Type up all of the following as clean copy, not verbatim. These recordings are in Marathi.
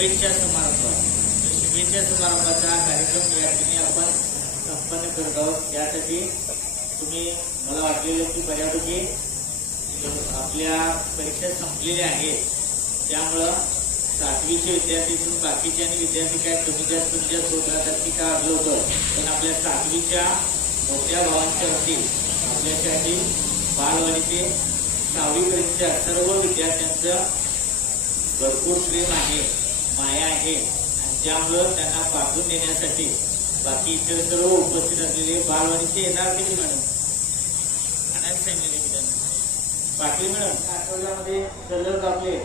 शुभेच्छा समारंभ, शुभेच्छा समारंभाचा कार्यक्रम या ठिकाणी आपण संपन्न करत आहोत। यासाठी तुम्ही मला वाटलेलं की बऱ्यापैकी आपल्या परीक्षा संपलेल्या आहेत, त्यामुळं 7वीचे विद्यार्थी बाकीचे आणि विद्यार्थी काय कमी जास्त होत राहतात की काय आपलं होतं, पण आपल्या 7वीच्या मोठ्या भावांच्या वरती आपल्यासाठी बालवाडी ते 6वीपर्यंतच्या सर्व विद्यार्थ्यांचं भरपूर प्रेम आहे, माया आहे, आणि त्यामुळं त्यांना पाठवून देण्यासाठी बाकी इतर सर्व उपस्थित असलेले बालवाडीचे येणार किती मॅडम आणायला सांगितले की त्यांना पाटील मॅडम आठवड्यामध्ये सलग आपले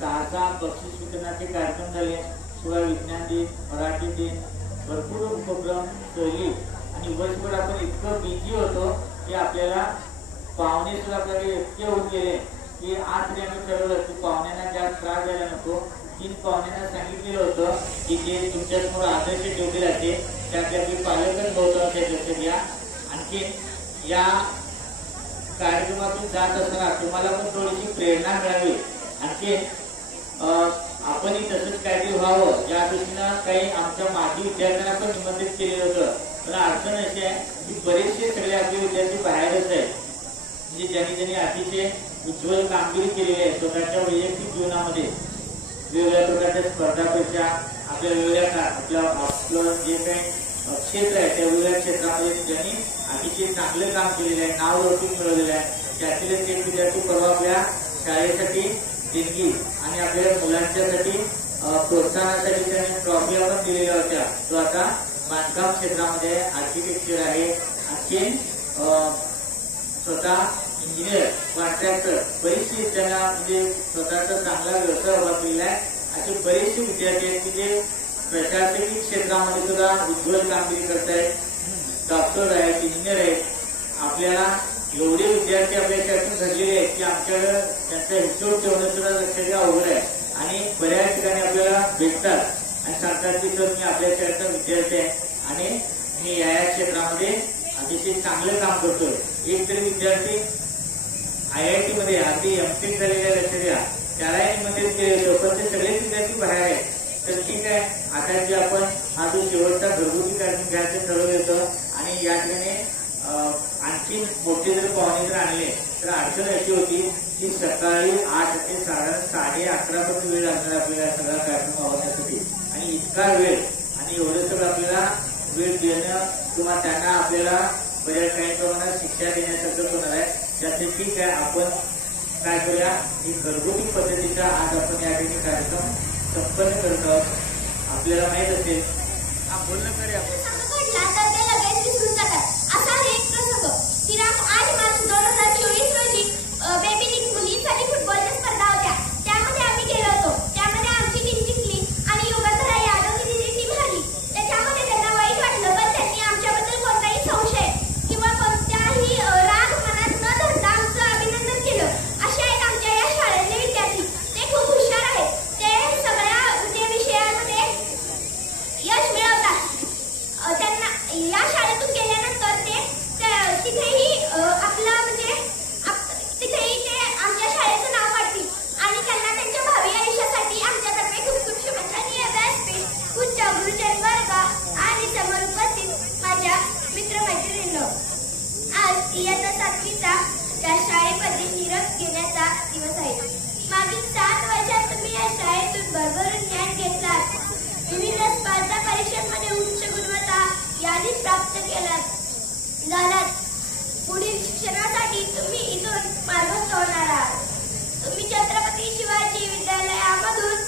6 बक्षीस वितरणाचे कार्यक्रम झाले। शिवाय विज्ञान दिन, मराठी दिन, भरपूर उपक्रम सहली आणि वर्षभर आपण इतकं बिझी होतो की आपल्याला पाहुणे सुद्धा आपल्याकडे इतके होत गेले की आज तरी आम्ही ठरवलं की पाहुण्यांना जास्त त्रास द्यायला नको। 3 पाहुण्यांना सांगितलेलं होतं की ते तुमच्यासमोर आदर्श ठेवले जाते, त्यातले आपले पालकच महत्वाचे लक्ष द्या। आणखी या कार्यक्रमातून जात असताना तुम्हाला पण थोडीशी प्रेरणा मिळावी, आणखी आपणही तसंच काहीतरी व्हावं या दृष्टीनं काही आमच्या माजी विद्यार्थ्यांना पण निमंत्रित केलेलं होतं। पण अडचण अशी आहे की बरेचसे सगळे आपले विद्यार्थी बाहेरच आहेत, म्हणजे ज्यांनी अतिशय उज्ज्वल कामगिरी केलेली आहे स्वतःच्या वैयक्तिक जीवनामध्ये। वेगवेगळ्या प्रकारच्या स्पर्धा परीक्षा आपल्या वेगवेगळ्या आपलं जे काही क्षेत्र आहे त्या वेगवेगळ्या क्षेत्रामध्ये ज्यांनी अतिशय चांगलं काम केलेलं आहे, नाव लौकिक मिळवलेलं आहे। त्यातीलच एक विद्यार्थी परवा आपल्या शाळेसाठी देणगी आणि आपल्या मुलांच्यासाठी प्रोत्साहनासाठी त्यांनी ट्रॉफी पण दिलेल्या होत्या। तो आता बांधकाम क्षेत्रामध्ये आर्किटेक्चर आहे, आणखी स्वतः इंजिनियर, कॉन्ट्रॅक्टर, बरेचसे त्यांना म्हणजे स्वतःचा चांगला व्यवसाय उभा केलेला आहे। असे बरेचसे विद्यार्थी आहेत की जे प्रशासकीय क्षेत्रामध्ये सुद्धा उज्ज्वल कामगिरी करतायत, डॉक्टर आहेत, इंजिनियर आहेत। आपल्याला एवढे विद्यार्थी आपल्या शाळेतून घडलेले आहेत की आमच्याकडे त्यांचा हिशोब ठेवणं सुद्धा लक्षात अवघड आहे, आणि बऱ्याच ठिकाणी आपल्याला भेटतात आणि सांगतात की सर मी आपल्या शाळेचा विद्यार्थी आहे आणि मी या क्षेत्रामध्ये अतिशय चांगलं काम करतोय। एक तरी विद्यार्थी IIT मध्ये अगदी MTech झालेल्या लक्षात द्या, त्यालाही निमंत्रित केले होते, पण ते सगळेच विद्यार्थी बाहेर आहेत। तर ठीक आहे, आता जे आपण हा जो शेवटचा घरगुती कार्यक्रम घ्यायचं ठरवलं होतं आणि या ठिकाणी आणखी मोठे जर पाहुणे जर आणले तर अडचण अशी होती की सकाळी 8 ते साधारण 11:30 पर्यंत वेळ लागणार आपल्याला सगळा कार्यक्रम आवडण्यासाठी, आणि इतका वेळ आणि एवढं सगळं आपल्याला वेळ देणं किंवा त्यांना आपल्याला बऱ्याच काही प्रमाणात शिक्षा देण्यासारखं होणार आहे। त्याचे ठीक आहे, आपण काय करूया की घरगुती पद्धतीचा आज आपण या ठिकाणी कार्यक्रम संपन्न करत आहोत। आपल्याला माहित असेल बोलणं करूया आपण पुढील शिक्षणासाठी तुम्ही इथून मार्गस्थ होणार आहात। तुम्ही छत्रपती शिवाजी विद्यालयामधून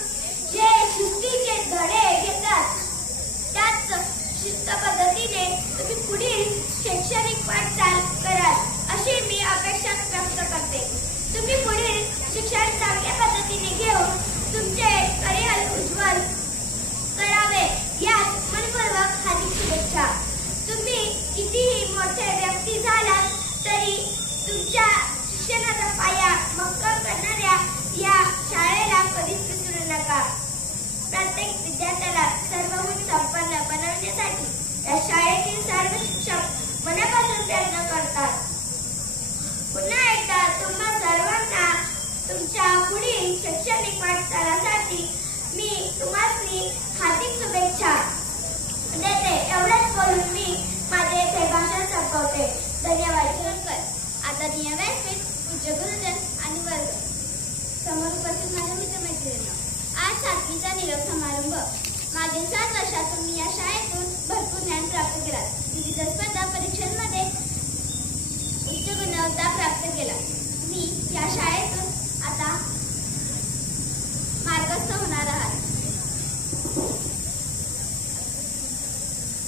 जे शिस्तीचे धडे घेतात त्याच शिस्त पद्धतीने तुम्ही पुढील शैक्षणिक वाटचाल कराल अशी मी अपेक्षा व्यक्त करते। तुम्ही पुढील शिक्षण चांगल्या पद्धतीने घेऊन तुमचे करिअर उज्ज्वल करावे यात मनपूर्वक हार्दिक शुभेच्छा। तुम्ही कितीही मोठे व्यक्ती झालात तरी तुमच्या शिक्षणाचा पाया भक्कम करणाऱ्या या शाळेला कधीच विसरू नका। प्रत्येक विद्यार्थ्याला सर्वगुण संपन्न बनवण्यासाठी या शाळेतील सर्व शिक्षक मनापासून प्रयत्न करतात। पुन्हा एकदा तुम्हा सर्वांना तुमच्या पुढील शैक्षणिक वाटचालीसाठी मी तुम्हाला वर्षासाठी हार्दिक शुभेच्छा देते. एवढंच बोलून मी माझे हे भाषण संपवते. धन्यवाद. आदरणीय व्यासपीठ, पूज्य गुरुजन आणि वर्ग, समोर उपस्थित माझ्या मित्रमैत्रिणींनो, आज 7वीचा निरोप समारंभ. मागील 7 वर्षातून मी या शाळेतून भरपूर ज्ञान प्राप्त केला. विविध स्पर्धा परीक्षांमध्ये उच्च गुणवत्ता प्राप्त केला. मी या शाळेतून आता मार्गस्थ होणार आहे.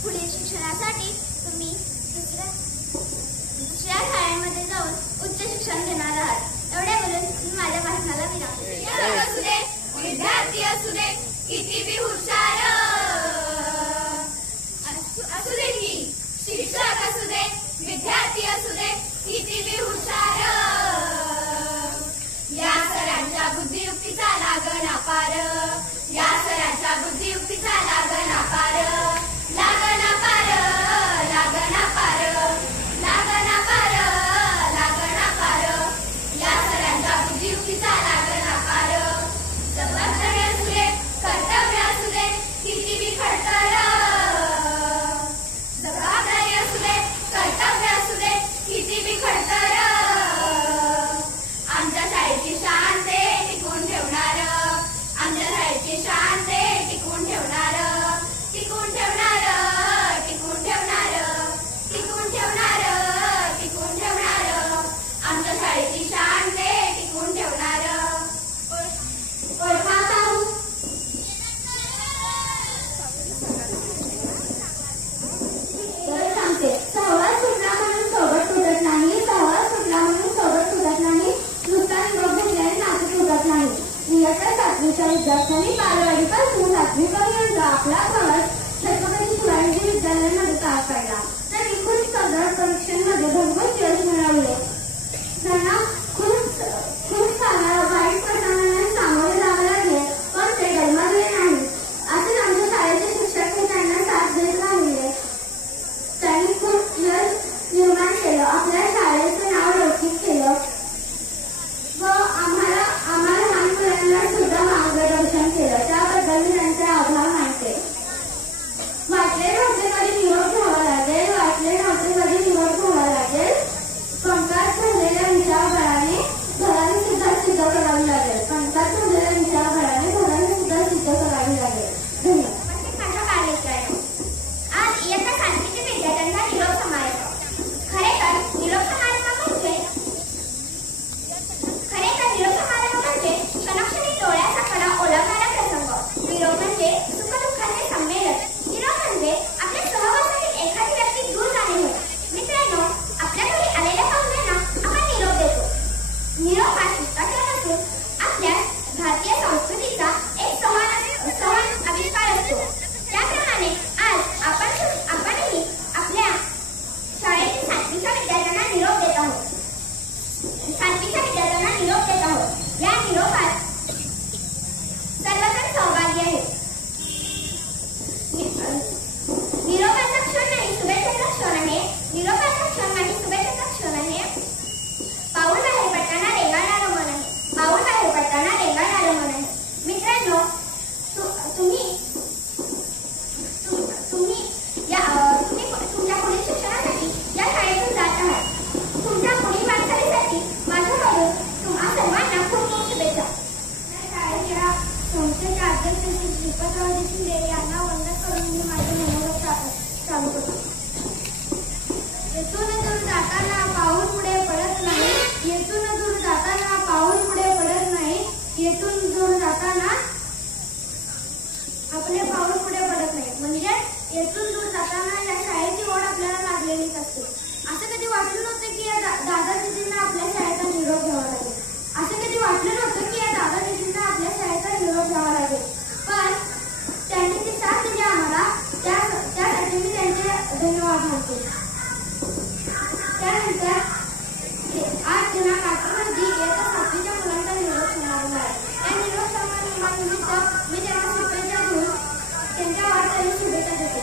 पुढील शिक्षणासाठी तुम्ही दुसऱ्या शाळेमध्ये जाऊन उच्च शिक्षण घेणार आहात. एवढे बोलून मी माझ्या भाषणाला विराम देते. विद्यार्थी असू दे, किती बी हुशार असू दे, की शिक्षक असू दे, विद्यार्थी असू दे, किती बी हुशार, या सरांच्या बुद्धियुक्तीचा लागना पार, या सरांच्या बुद्धियुक्तीचा लागना पार, लागना पार, लागना पार, लागना पार, लागना पार, या सरांच्या बुद्धियुक्तीचा लागना पार. जबाबदारी असू दे, कर्तव्य असू दे, किती बी खडतर, जबाबदारी असू दे, कर्तव्य असू दे, किती बी खडतर, आमच्या शाळेची शान ते टिकवून ठेवणार, आमच्या शाळेची शान ते टिकवून ठेवणार, टिकवून ठेवणार, टिकवून ठेवणार, टिकवून ठेवणार, टिकवून ठेवणार, आमच्या शाळेची शान ते टिकवून ठेवणार. ओळखा पाहू. तर सांगते, सहवास सुटला म्हणून सोबत तुटत नाही, सहवास सुटला म्हणून सोबत तुटत नाही, नुसता निरोप घेतल्याने नाते तुटत नाही. इयत्ता 7वीच्या विद्यार्थ्यांनी बालवाडीपासून 7वीपर्यंत आपला प्रवास छत्रपती शिवाजी विद्यालयामध्ये पार पाडला. त्यांनी खूप स्पर्धा परीक्षांमध्ये भरघोस यश मिळवले. त्यांना खूप साऱ्या वाईट प्रसंगांना सामोरे जावे लागले, पण ते डगमगले नाही. असेच आमच्या शाळेचे शिक्षक त्यांना साथ देत राहिले. त्यांनी खूप यश निर्माण केलं, आपल्या शाळेचं नाव लौकिक केलं व आम्हाला लहान मुलांना सुद्धा मार्गदर्शन केलं. त्याबद्दल मी त्यांचे आभार मानते. वाटले नव्हते कधी निरोप घ्यावा लागेल, वाटले नव्हते कधी निरोप घ्यावा लागेल. पंखात ठेवलेल्या विचारबळाने घराने सुद्धा सिद्ध करावी लागेल. पंखात ठेवलेल्या विचारबळाने घराने सुद्धा सिद्ध करावी लागेल. धन्यवाद. आज इयत्ता 7वीच्या विद्यार्थ्यांचा निरोप समारंभ. खरे तर निरोप समारंभ म्हणजे क्षणोक्षणी डोळ्याचा कणा ओलावणारा प्रसंग. निरोप म्हणजे सुखदुःखाचे संमेलन. निरोप म्हणजे आपल्या सहवासातील एखादी व्यक्ती दूर जाणे होय. मित्रांनो, आपल्या घरी आलेल्या पाहुण्यांना आपण निरोप देतो. निरोप हा शिष्टाचार नसून आपल्या भारतीय संस्कृतीचा एक समान आविष्कार असतो. त्याप्रमाणे आज आपणही आपल्या शाळेतील 7वीच्या विद्यार्थ्यांना निरोप देत आहोत. 7वीच्या विद्यार्थ्यांना निरोप देत आहोत. या निरोपात सर्वजण सहभागी आहेत. निरोपाचा क्षण नाही, शुभेच्छेचा क्षण आहे. निरोपाचा क्षण नाही, शुभेच्छेचा क्षण आहे. पाऊल बाहेर पडताना रेंगाळणारं मन आहे. पाऊल बाहेर पडताना रेंगाळणारं मन आहे. मित्रांनो, तुम्ही तुमच्या पुढील शिक्षणासाठी या शाळेतून जात आहात. तुमच्या पुढील वाटचालीसाठी माझ्याकडून तुम्हा सर्वांना खूप खूप शुभेच्छा. शाळेच्या संस्थेचे अध्यक्ष श्री श्रीपतराव शिंदे यांना वंदन करून मी माझे मनोगत चालू करतो. येथून दूर जाताना पाऊल पुढे पडत नाही, येथून दूर जाताना पाऊल पुढे पडत नाही, येथून दूर जाताना आपले पाऊल पुढे पडत नाही. म्हणजे येथून दूर जाताना या शाळेची ओढ आपल्याला लागलेलीच असते. असं कधी वाटलं नव्हतं की या दादा दिदींना आपल्या शाळेचा निरोप घ्यावा लागेल. असं कधी वाटलं नव्हतं की या दादा दिदींना आपल्या शाळेचा निरोप घ्यावा लागेल. पण त्यांनी ती साथ दिली आम्हाला, त्यासाठी मी त्यांचे धन्यवाद मानते. त्यानंतर आज दिनांक 8 रोजी इयत्ता 7वीच्या मुलांचा निरोप समारंभ आहे. या निरोप समारंभानिमित्त मी त्यांना शुभेच्छा देऊन त्यांच्या वाटचालीस शुभेच्छा देते.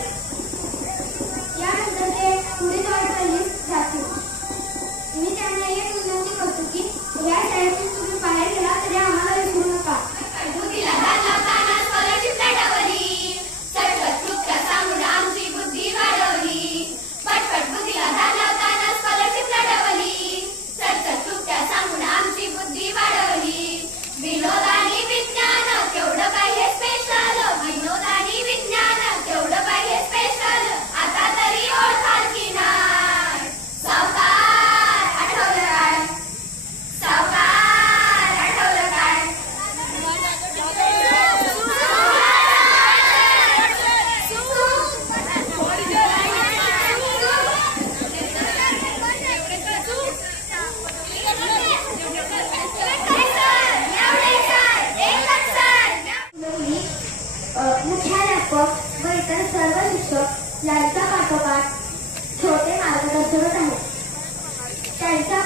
यानंतर ते पुढील वाटचालीस जातील. मी त्यांना एक विनंती करतो की या शाळेतून तुम्ही बाहेर गेला तरी आम्हाला विसरू नका. स्कॉलरशिप नाही मुख्याध्यापक व इतर सर्व शिक्षक यांच्या पाठोपाठ छोटे मार्गदर्शक आहेत. त्यांच्या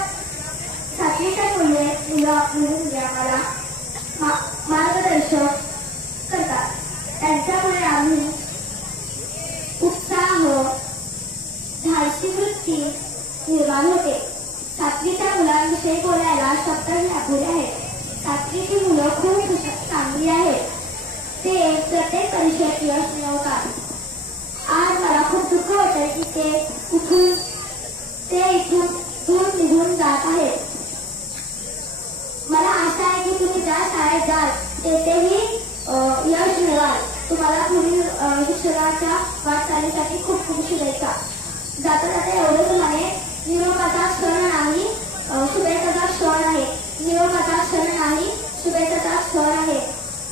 7वीच्या मुले आम्हाला मार्गदर्शन करतात. त्यांच्यामुळे आम्ही उत्साह, धाडसी वृत्ती निर्माण होते. 7वीच्या मुलांविषयी बोलायला शब्द अपुरे आहेत. 7वीची मुलं खूप चांगली आहेत. ते प्रत्येक परीक्षेत यश मिळवतात. आज मला खूप दुःख होतं की ते इथून दूर निघून जात आहेत. मला आशा आहे की तुम्ही ज्या शाळेत जाल तेथेही यश मिळवाल. तुम्हाला पुढील शिक्षणाच्या वाटचालीसाठी खूप खूप शुभेच्छा. जाता जाता एवढंच म्हणे, निरोपाचा क्षण नाही शुभेच्छाचा क्षण आहे. निरोपाचा क्षण नाही शुभेच्छाचा क्षण आहे.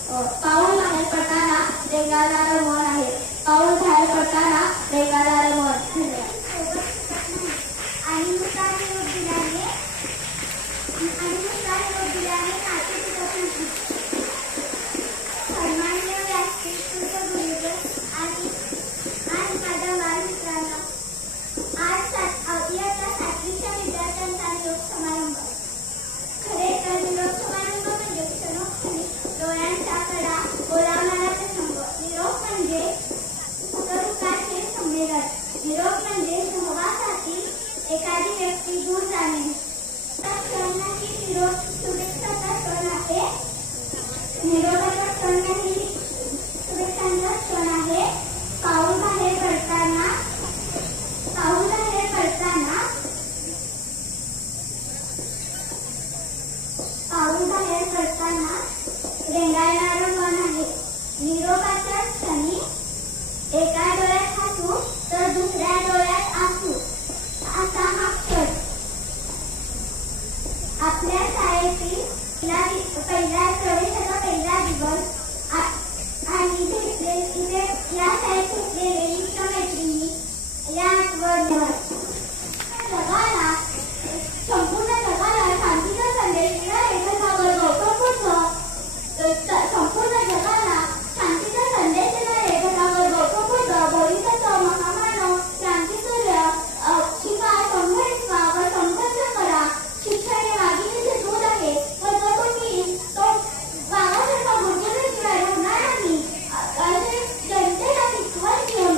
पाऊल बाहेर पडताना रेंगाळणारं मन आहे. पाऊल बाहेर पडताना रेंगाळणारं मन. आणि नुसता निरोप दिल्याने सन्माननीय व्यासपीठ गुरुजन आणि माझ्या बालमित्रांनो, आज इयत्ता 7वीच्या विद्यार्थ्यांचा निरोप समारंभ. खरे तर निरोप समारंभ म्हणजे क्षणोक्षणी डोळ्यांच्या कडा ओलावणारा प्रसंग. निरोप म्हणजे सुखदुःखाचे संमेलन. निरोप म्हणजे सहवासातील एखादी व्यक्ती दूर जाणे. निरोप शुभेच्छाचा क्षण आहे. निरोपाचा क्षण नाही शुभेच्छांचा क्षण आहे. पाऊल बाहेर पडताना रेंगाळणारं मन आहे. निरोपाच्या क्षणी एका डोळ्यात हसू तर दुसऱ्या डोळ्यात आसू असा हा क्षण. आपल्या शाळेतील पहिला प्रवेशाचा पहिला दिवस आणि इथे या शाळेत घेतलेले मित्रमैत्रिणी या आठवणीवर जगाला, संपूर्ण जगाला शांतीचा संदेश मिळाले. जगावर गौतम बुद्ध, संपूर्ण जगाला शांतीचा संदेश देणारे जगावर गौतम बुद्ध, बोधिसत्व, महामानव, क्रांतीसूर्य, शिका, संघर्षा व संघर्ष करा. शिक्षण हे वाघिणीचे दूध आहे व जो तुम्ही तो वाघासारखा गुरगुरल्याशिवाय होणार नाही. अशी जनतेला शिकवण देऊन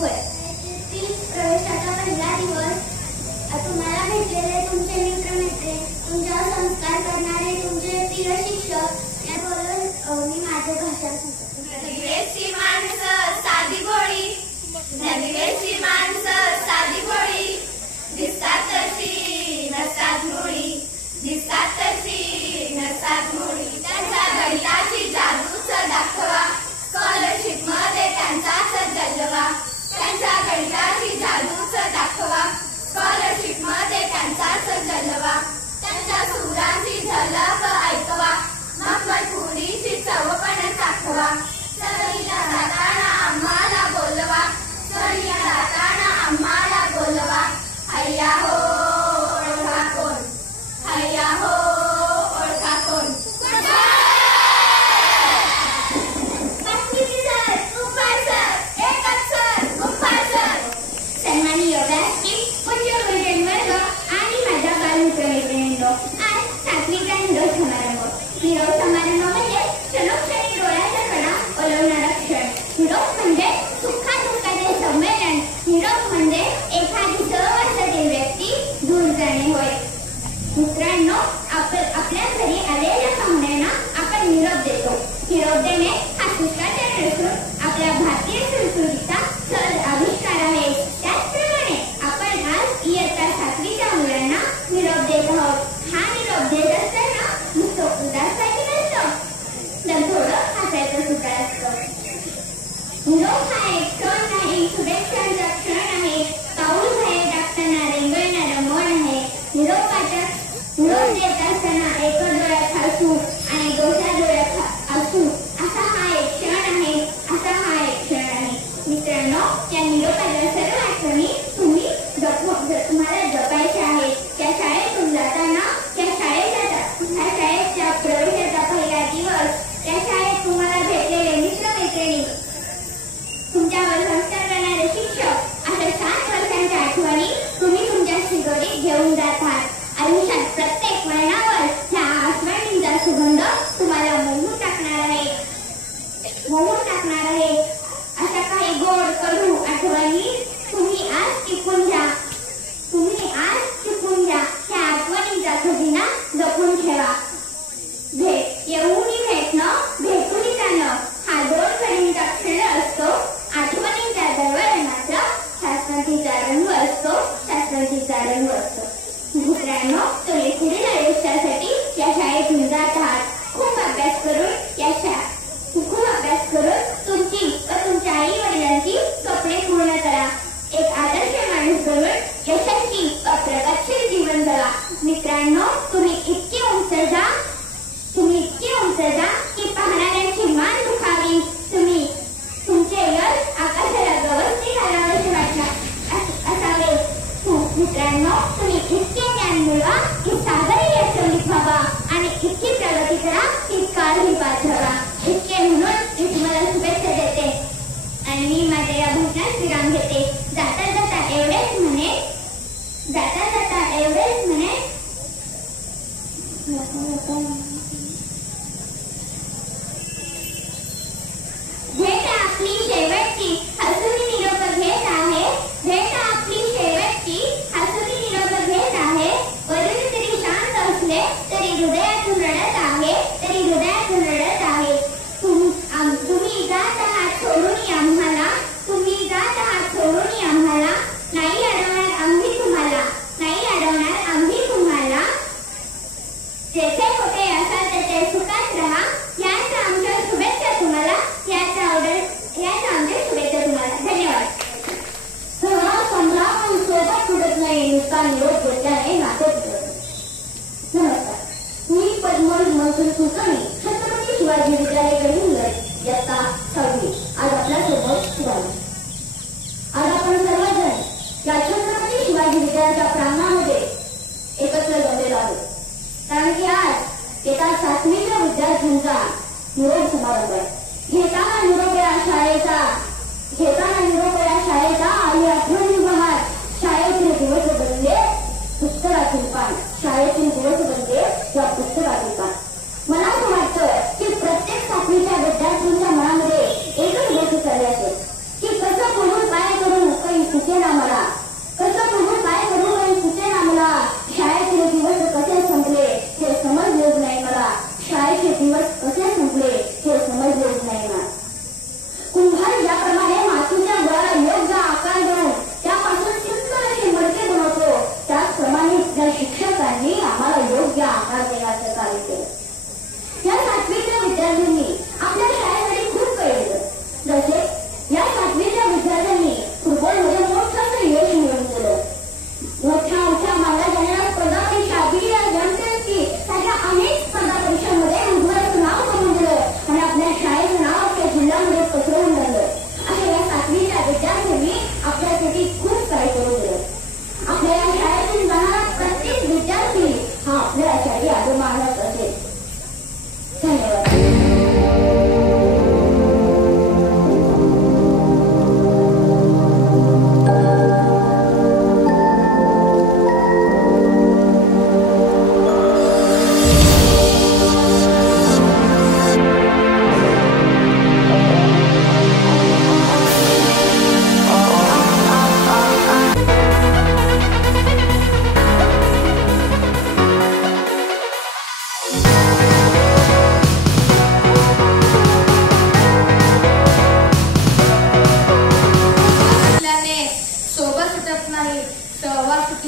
होय. प्रवेशाचा पहिला दिवस तुम्हाला भेटलेले तुमचे मित्रमैत्रिणी, तुमच्यावर संस्कार करणारे तुमचे प्रिय शिक्षक या बोलून मी माझे भाषण सांगतो. नदीवेची माणसं साधी भोळी, नदीवेची माणसं साधी भोळी, दिसतात तशी नसतात मुळी, दिसतात तशी नसतात मुळी. त्यांच्या गणिताची जादूच दाखवा, स्कॉलरशिप मध्ये त्यांचाच जलवा. त्यांच्या गणिताची जादूच दाखवा, स्कॉलरशिप मध्ये त्यांचाच जलवा. त्यांच्या सुरांची झलक ऐकवा, मग पुरीची चव पण चाखवा. सहलीला जाताना आम्हाला बोलवा, सहलीला जाताना आम्हाला बोलवा. हैया हो ओळखा कोण, हैया हो ओळखा कोण. सन्माननीय व्यासपीठ, पूज्य गुरुजनवर्ग आणि माझ्या बालमित्रमैत्रिणींनो, आज 7वीचा निरोप समारंभ. निरोप समारंभ म्हणजे क्षणोक्षणी डोळ्याचा कडा ओलवणारा क्षण. निरोप म्हणजे सुखादुःखाचे संमेलन. निरोप म्हणजे एखादी सहवासातील व्यक्ती दूर जाणे होय. मित्रांनो, आपल्या घरी आलेल्या पाहुण्यांना आपण निरोप देतो. निरोप देणे हा शिष्टाचार नसून आपल्या भारतीय संस्कृतीचा सहज आविष्कार आहे. त्याचप्रमाणे आपण आज इयत्ता 7वीच्या मुलांना निरोप देत आहोत. हा निरोप देत असताना नुसतं उदासाही नसतं, तर थोडं हसायचं सुद्धा असतं. निरोप हा एक क्षण नाही, शुभेच्छांचा क्षण आहे. पाऊल बाहेर टाकताना रेंगळणारं मन आहे. निरोप देत असताना एका डोळ्यात हसू आणि दुसऱ्या डोळ्यात असू, असा हा एक क्षण आहे, असा हा एक क्षण आहे. मित्रांनो, या निरोपाच्या सर्व आठवणी तुम्हाला जपायच्या आहेत. त्या शाळेतून जाताना त्या शाळेच्या प्रवेशाचा पहिला दिवस, त्या शाळेत तुम्हाला भेटलेले मित्रमैत्रिणी, तुमच्यावर संस्कार करणारे शिक्षक, अशा 7 वर्षांच्या आठवणी तुम्ही तुमच्या शिगोरीत घेऊन जातात. आयुष्यात प्रत्येक वळणावर ह्या आठवणींचा सुगंध तुम्हाला मोहून टाकणार आहे. अशा काही गोड कडू आठवणी तुम्ही आज टिकून घ्या. ह्या आठवणींचा खजिना जपून ठेवा. येऊनही भेटणं, भेटूनही जाणं हा 2 घडींचा क्षण असतो. आठवणींचा दरवाजा मात्र शास्त्रांतीचा रंग असतो. मित्रांनो, तुम्ही पुढील आयुष्यासाठी या शाळेतून जात आहात. खूप अभ्यास करून तुमची व तुमच्या आई वडिलांची स्वप्ने पूर्ण करा. एक आदर्श माणूस बनून यशस्वी व प्रगतशील जीवन जगा. मित्रांनो, तुम्ही इतके उंच जा की पाहणाऱ्यांची मान दुखावी. तुमचे यश आकाशाला गवसणी घालावेसे असावे. मित्रांनो, तुम्ही इतके ज्ञान मिळवा की सागरी यशस्वी व्हावा आणि इतकी प्रगती करा की काळही पाठवा. इतके म्हणून मी तुम्हाला शुभेच्छा देते आणि मी माझ्या या भाषणात विराम घेते. जाता जाता एवढेच म्हणे भेट आपली शेवटची हसून निरोप घेत आहे. वरून तरी शांत असले तरी हृदयातून रडत आहे. तुम्ही जात आहात सोडून आम्हाला, नाही अडवणार आम्ही तुम्हाला. जेथे कुठे असाल तेथे सुखात राहा. याच आमच्या शुभेच्छा तुम्हाला. धन्यवाद. संभ्रम सोबत तुटत नाही, नुसता निरोप घेतल्याने नाते तुटत. नमस्कार, मी पद्मश्री महसूल कुलकर्णी, छत्रपती शिवाजी विद्यालय गडिंगलज, इयत्ता 6वी. आज आपल्यासोबत सुधारले. आज आपण सर्वजण या छत्रपती शिवाजी विद्यालयाच्या प्रांगणामध्ये एकत्र जमलेलो आहोत. कारण की आज इयत्ता 7वीच्या विद्यार्थ्यांचा निरोप समारंभ आहे. घेताना निरोप या शाळेचा आई आठवणी बहार शाळेतले दिवस बनले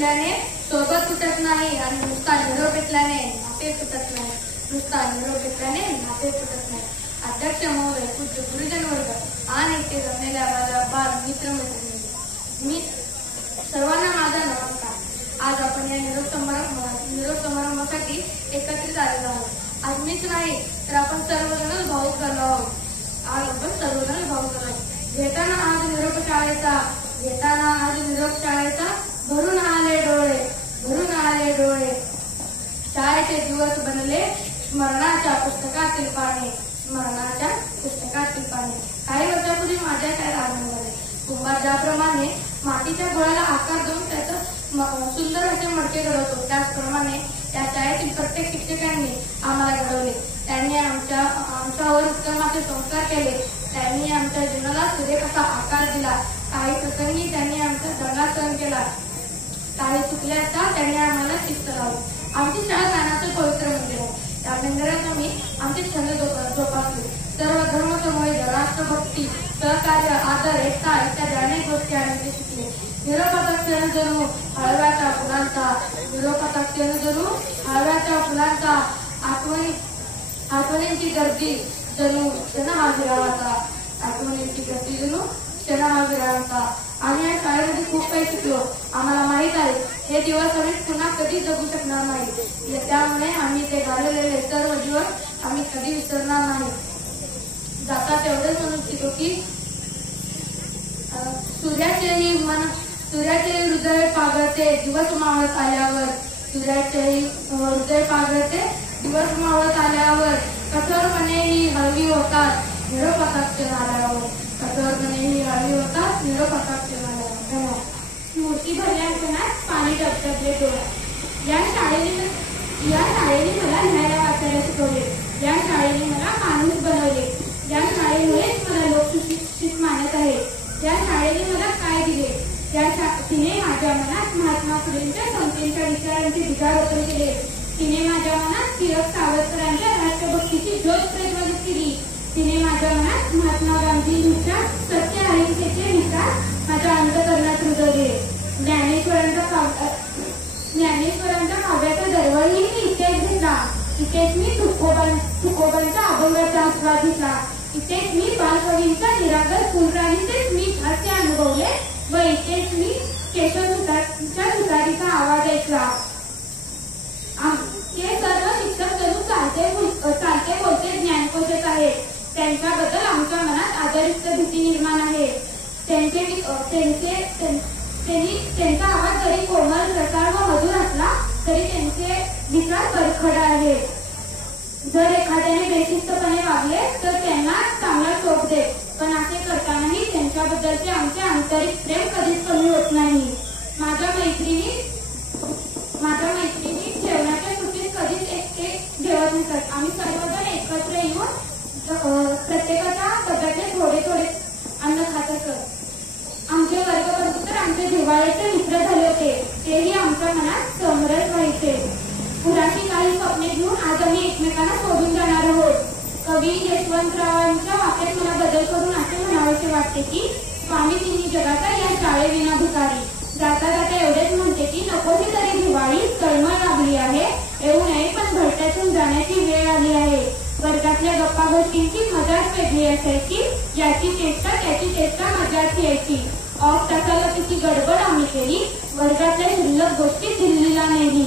असल्याने सोबत तुटत नाही आणि नुसता निरोप घेतल्याने नाते तुटत नाही. नुसता निरोप घेतल्याने नाते तुटत नाही. अध्यक्ष महोदय, पूज्य गुरुजन वर्ग आणि इथे जमलेल्या माझ्या बाल मित्र मैत्रिणी, मी सर्वांना माझा नमस्कार. आज आपण या निरोप समारंभासाठी एकत्रित आलेलो आहोत. आज मीच नाही तर आपण सर्वजण भाऊक झालो आहोत. घेताना आज निरोप शाळेचा भरून आले डोळे. शाळेचे दिवस बनले स्मरणाच्या पुस्तकातील पाने. काही वर्षापूर्वी माझ्या काय आनंद झाले. कुंभार ज्याप्रमाणे मातीच्या गोळ्याला आकार देऊन त्याचं सुंदर असे मडके घडवतो, त्याचप्रमाणे त्या शाळेतील प्रत्येक शिक्षकांनी आम्हाला घडवले. त्यांनी आमच्यावर उत्तम असे संस्कार केले. त्यांनी आमच्या जीवनाला सुरेख असा आकार दिला. काही प्रसंगी त्यांनी आमचा दंगा सहन केला. काही चुकले असता त्यांनी आम्हाला शिस्त लावली. आमची शाळा ज्ञानाचं पवित्र मंदिर आहे. त्या मंदिरात आम्ही आमचे छंद जोपासले. सर्व धर्म समूह, राष्ट्रभक्ती, सहकार्य, आदर, एकता इत्यादी अनेक गोष्टी आम्ही शिकले. निरोपाचा क्षण जणू हळव्याच्या फुलांचा आठवणींची गर्दी जणू क्षण हा विरावाचा. आम्ही या शाळेमध्ये खूप काही शिकलो. आम्हाला माहित आहे हे दिवस आम्ही पुन्हा कधी जगू शकणार नाही. त्यामुळे आम्ही ते घालवलेले सर्व दिवस आम्ही कधी विसरणार नाही. जाता तेवढेच म्हणून शिकतो की सूर्याचे हृदय पागळते दिवस मावळत आल्यावर. कठोरपणे ही हळवी होतात निरोपाचा क्षण आल्यावर. मूर्ती भरल्या अंगणात पाणी टपटपले डोळ्यात. या शाळेने मला लिहायला वाचायला शिकवले. या शाळेने मला माणूस बनवले. या शाळेमुळेच मला लोक सुशिक्षित मानत आहे. या शाळेने मला काय दिले? तिने माझ्या मनात महात्मा फुलेंच्या समतेच्या विचारांचे बीजारोपण केले. तिने माझ्या मनात टिळक सावरकरांच्या राष्ट्रभक्तीची ज्योत प्रज्वलित केली. तिने माझ्या मनात महात्मा गांधींच्या सत्य अहिंसेचे विचार माझ्या अंतःकरणात रुजवले. ज्ञानेश्वरांच्या काव्याचा दरवळही मी इथेच घेतला. इथेच मी तुकोबांचा अभंगाचा आस्वाद घेतला. इथेच मी बालकवींचा निरागर फुलराणीचेच मी हास्य अनुभवले व इथेच मी केशवच्या तुतारीचा आवाज ऐकला. हे सर्व शिक्षक जणू चालते बोलते ज्ञानकोशच आहेत. त्यांच्याबद्दल आमच्या मनात आदरयुक्त भीती निर्माण आहे. त्यांचा आवाज जरी कोमल, रसाळ व मधुर असला तरी त्यांचे विचार परखड आहेत. जर एखाद्याने बेशिस्तपणे वागले तर त्यांना चांगला शोभ दे, पण असे करतानाही त्यांच्याबद्दलचे आमचे आंतरिक प्रेम कधीच कमी होत नाही. माझ्या मैत्रिणी जेवणाच्या सुट्टीत कधीच एकटे जेवत नसत. आम्ही सर्वजण एकत्र येऊन प्रत्येकाच्या डब्यातले थोडे थोडे अन्न खात असत. आमचे वर्गबंधू तर आमचे जिव्हाळ्याचे मित्र झाले होते. तेही आमच्या मनात समरस व्हायचे. पुराची काही स्वप्ने घेऊन आज आम्ही एकमेकांना सोडून जाणार आहोत. कवी यशवंतरावांच्या वाक्यात मला बदल करून असे म्हणावेसे वाटते की स्वामी तिन्ही जगाचा या शाळेविना भिकारी. जाता जाता एवढेच म्हणते की नकोशी तरी दिवाळी तळमळ लागली आहे. येऊ नये पण घरट्यातून जाण्याची वेळ आली आहे. वर्गातल्या गप्पा गोष्टींची मजाच वेगळी असायची. याची चेष्टा त्याची चेष्टा मजाच यायची. ऑफ तासाला तिची गडबड आम्ही केली. वर्गातल्या शिल्लक गोष्टी दिल्लीला नेली.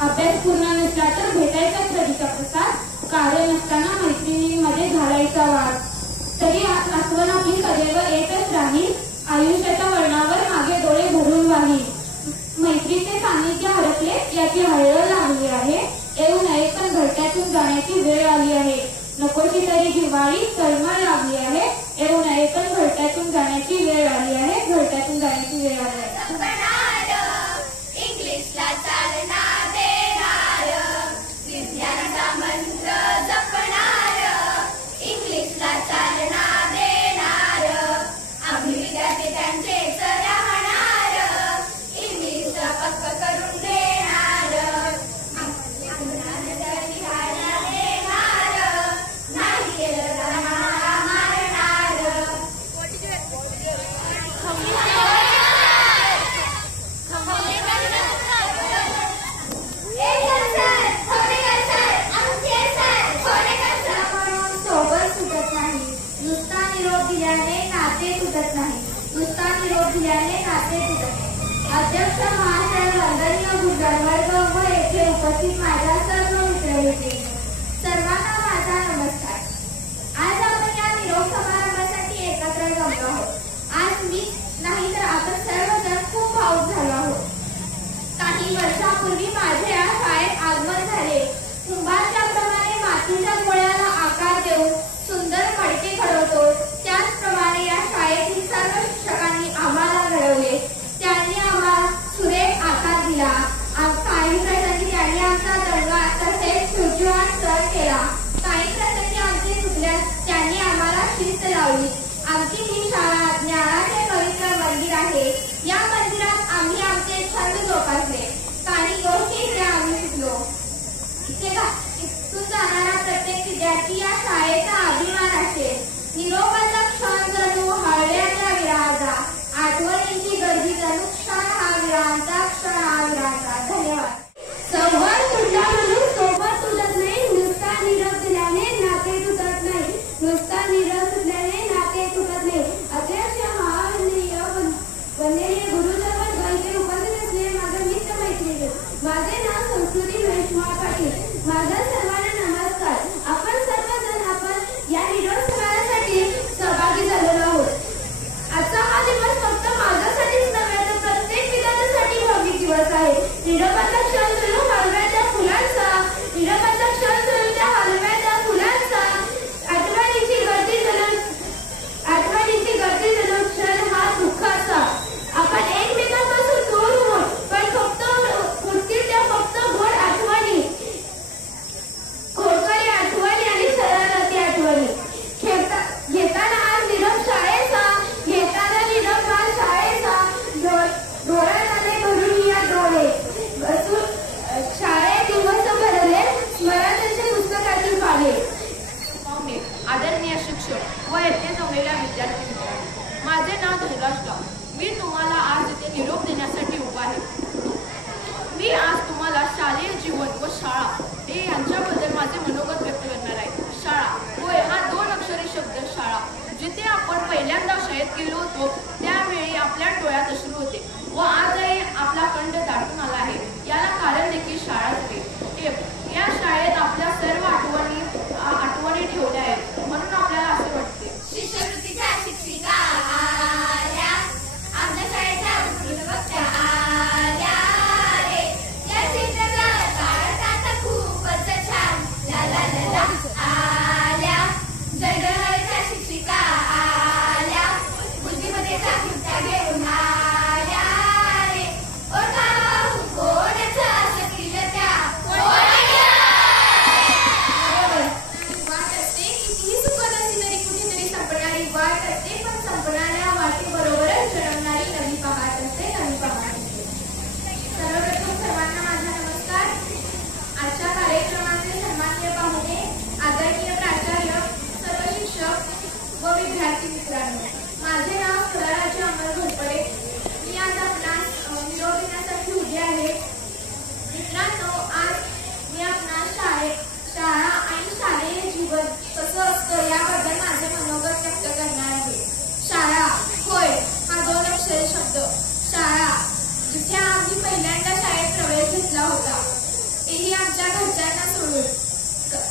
अभ्यास पूर्ण नसला तर भेटायचा कधीचा प्रसाद. कार्य नसताना मैत्रिणींमध्ये घालायचा वाद. तरी आठवण आपली सदैव येतच राहील. आयुष्याच्या वळणावर मागे डोळे भरून वाहील. मैत्रीचे सान्निध्य हरपले याची हळहळ लागली आहे. येऊ नये पण घरट्यातून जाण्याची वेळ आली आहे. नकोशी तरी दिवाळी तळमळ लागली आहे. येऊ नये पण घरट्यातून जाण्याची वेळ आली आहे. घरट्यातून जाण्याची वेळ आली आहे. इंग्लिशला चालना देणार, विज्ञानाचा मंत्र जपणार. इंग्लिशला चालना देणार, आम्ही विद्यार्थी त्यांचेच राहणार. इंग्लिश पक्क करून देणार, नाही केलं तर मारणार. नाते तुटत नाही. नुसता निरोप दिल्याने नाते तुटत नाही. अध्यक्ष महाशय, वंदनीय गुरुवर्ग व येथे उपस्थित माझ्या सर्व मित्रमैत्रिणी, सर्वांना माझा नमस्कार. आज आपण या निरोप समारंभासाठी एकत्र जमलो आहोत. आज मी नाही तर आपण सर्वजण खूप भावुक झालो आहोत. काही वर्षापूर्वी माझे या शाळेत आगमन झाले. कुंभारच्याप्रमाणे मातीच्या गोळ्याला आकार देऊन सुंदर मडके घडवतो, त्याचप्रमाणे या शाळेतील सर्व शिक्षकांनी आम्हाला घडवले. त्यांनी आम्हाला सुरेख आकार दिला. काही प्रसंगी त्यांनी आमचा दंगा तसेच सुरजीवान सर केला. काही प्रसंगी आमचे चुकल्यास त्यांनी आम्हाला शिस्त लावली. आमची ही शाळा ज्ञानाचे पवित्र मंदिर आहे. या मंदिरात आम्ही आमचे छंद जोपासले. काही गोष्टी इथे आम्ही शिकलो. इथून जाणारा प्रत्येक विद्यार्थी या शाळेचा अभिमान असेल. निरोपाचा क्षण जणू हळव्याच्या विराचा, आठवणींची गर्दी जणू क्षण हा विरांचा, क्षण हा विरांचा. धन्यवाद. संवाद तुटला म्हणून सोबत तुटत नाही. नुसता निरोप दिल्याने नाते तुटत नाही. नुसता निरोप दिल्याने नाते तुटत नाही. अध्यक्ष महावंदनीय वंदनीय गुरुवर्ग इथे उपस्थित असलेले माझे मित्र मैत्रिणी, माझे नाव संस्कृती महेश पाटील. माझा सर्वांना नमस्कार. आपण सर्वजण या निरोप समारंभासाठी सहभागी झालेलो आहोत. आजचा हा दिवस फक्त माझ्यासाठीच नव्हे तर प्रत्येक विद्यार्थ्यासाठी भावनिक दिवस आहे. निरोपाचा क्षण जणू हलव्याच्या फुलांचा, निरोपाचा क्षण जणू त्या हलव्याच्या फुलांचा, आठवणीची गर्दी जणू क्षण हा दुःखाचा. आपण एकमेकांपासून दूर होऊन पण फक्त उरतील त्या फक्त गोड आठवणी, खोडकरी आठवणी आणि सरळती आठवणी. घेताना आज निरोप शाळेचा, घेताना निरोप हा शाळेचा, डोळ्यात आले भरून या डोळे, शाळेत दिवस भरले स्मरणाचे पुस्तकातील पाने. आदरणीय शिक्षक व येथे जमलेल्या विद्यार्थी मित्रांनो, माझे नाव धनराज गाव. मी तुम्हाला आज इथे निरोप देण्यासाठी उभा आहे. मी आज तुम्हाला शालेय जीवन व शाळा हे यांच्याबद्दल माझे मनोगत व्यक्त करणार आहे. शाळा होय, हा 2 अक्षरी शब्द शाळा. जिथे आपण पहिल्यांदा शाळेत गेलो होतो त्यावेळी आपल्या डोळ्यात अश्रू होते व आजही आपला कंठ दाटून आला आहे. याला कारण देखील शाळाच आहे. या शाळेत आपल्या सर्व आठवणी ठेवल्या आहेत म्हणून आपल्याला असे वाटते. शिष्यवृत्तीच्या शिक्षिका आल्या, आमच्या शाळेच्या उत्कृष्ट वक्त्या आल्या रे. या चित्रकला काढतात खूपच छान. ला ला ला ला आल्या. जयगणच्या शिक्षिका आल्या, बुद्धिमत्तेचा खुर्च्या घेऊन आल्या रे. कोणाचं असं केलं त्या वाट असते पण संपणाऱ्या वाटेबरोबरच जन्मणारी नवी पहाट असते, नवी पहाट असते. सर्वप्रथम सर्वांना माझा नमस्कार. आजच्या कार्यक्रमाचे सन्माननीय पाहुणे, आदरणीय प्राचार्य, सर्व शिक्षक व विद्यार्थी मित्रांनो, माझे नाव सुराराजी अमर घोरपडे. मी आज आपणास निरोप देण्यासाठी उभे आहे. मित्रांनो, आज मी आपणास शाळा आणि शालेय जीवन कसं असतं याबद्दल माझे मनोगत व्यक्त करणार आहे. शाळा होय, हा 2 अक्षरी शब्द शाळा. जिथे आम्ही पहिल्यांदा शाळेत प्रवेश घेतला होता तेही आमच्या घरच्यांना सोडून.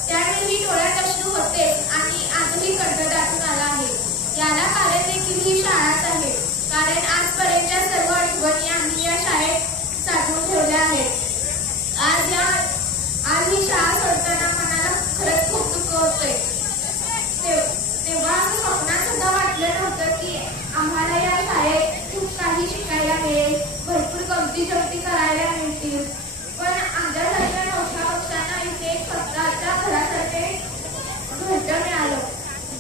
त्यावेळी डोळ्यात अश्रू होते आणि आजही कंठ दाटून आला आहे. याला कारण देखील ही शाळाच आहे. कारण आजपर्यंतच्या सर्व आठवणी आम्ही या शाळेत साठवून ठेवल्या आहेत. आज ही शाळा सोडताना मनाला खरंच खूप दुःख होतंय. तेव्हा असं स्वप्नात सुद्धा वाटलं नव्हतं की आम्हाला या शाळेत खूप काही शिकायला मिळेल, भरपूर गमती जमती करायला मिळतील. पण आमच्यासारख्या मोठ्या पक्षांना इथे स्वतःच्या घरासारखे घरटं मिळालं,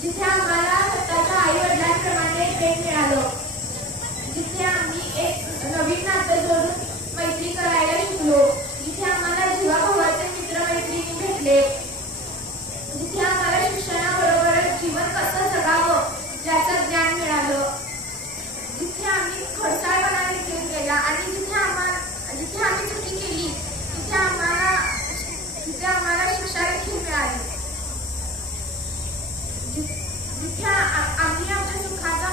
जिथे आम्हाला स्वतःच्या आई वडिलांप्रमाणे प्रेम मिळालं, जिथे आम्ही एक नवीन नातं जोडून मैत्री करायला शिकलो, जिथे आम्हाला जीवाभावाचे मित्रमैत्रिणी भेटले, जिथे आम्हाला शिक्षणाबरोबरच जीवन कसं जगावं याचं ज्ञान मिळालं, जिथे आम्ही खडसाळपणा देखील केला आणि जिथे आम्ही चुकी केली तिथे आम्हाला शिक्षा देखील मिळाली. जिथे आम्ही आमच्या सुखाचा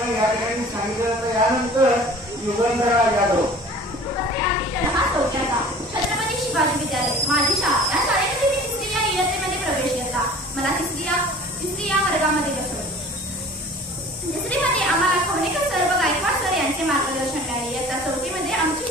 शिक्षण या ठिकाणी सांगितलं. तर यानंतर युगंधरा यादव. छत्रपती शिवाजी विद्यालय माझी शाळा. या शाळेमध्ये मी तिसरीच्या इयत्तेमध्ये प्रवेश घेतला. मला तिसरी या वर्गामध्ये बसवले. तिसरीमध्ये आम्हाला खवणेकर सर व गायकवाड सर यांचे मार्गदर्शन मिळाले. इयत्ता चौथीमध्ये आमची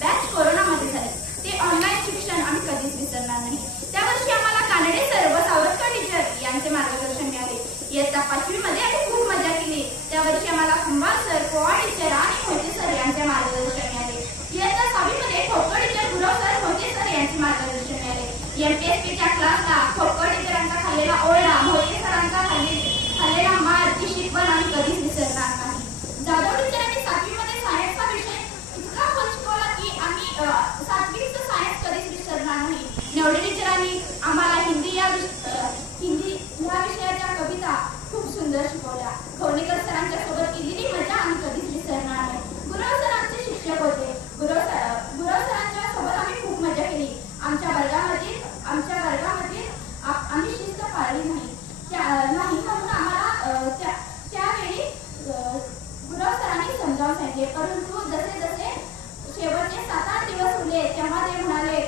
बॅच कोरोनामध्ये झाली. ते ऑनलाईन शिक्षण आम्ही कधीच विसरणार नाही. त्या वर्षी आम्हाला कानडे सर व सावरकर टीचर यांचे मार्गदर्शन मिळाले. इयत्ता 5वीमध्ये आम्ही खूप मजा केली. त्या वर्षी आम्हाला कुंभार सर, पोवाड टीचर आणि मोहिते सर यांचे मार्गदर्शन मिळाले. इयत्ता 6वीमध्ये kho kho teacher Gurav sir, Mohite sir यांचे मार्गदर्शन मिळाले. MPSCच्या क्लासला खो खो टीचरांचा खाल्लेला ओरडा, मोहिते सरांचा खाल्लेला मार, ती शिकवण आम्ही कधीच विसरणार नाही. जाधव टीचरांनी 7वीमध्ये सायन्सचा विषय इतका खोल शिकवला की आम्ही 7वीचं सायन्स कधीच विसरणार नाही. नेवडे टीचरांनी आम्हाला हिंदी या विषयाच्या कविता खूप सुंदर शिकवल्या. खवणेकर सरांच्या सोबत केलेली मजा आम्ही कधीच विसरणार नाही. गुरव सर आमचे शिक्षक होते. गुरव सरांच्या सोबत आम्ही खूप मजा केली. आमच्या वर्गामध्ये आम्ही शिस्त पाळली नाही म्हणून आम्हाला त्यावेळी गुरव सरांनी समजावून सांगितले. परंतु जसे जसे शेवटचे 7-8 दिवस उरले तेव्हा ते म्हणाले,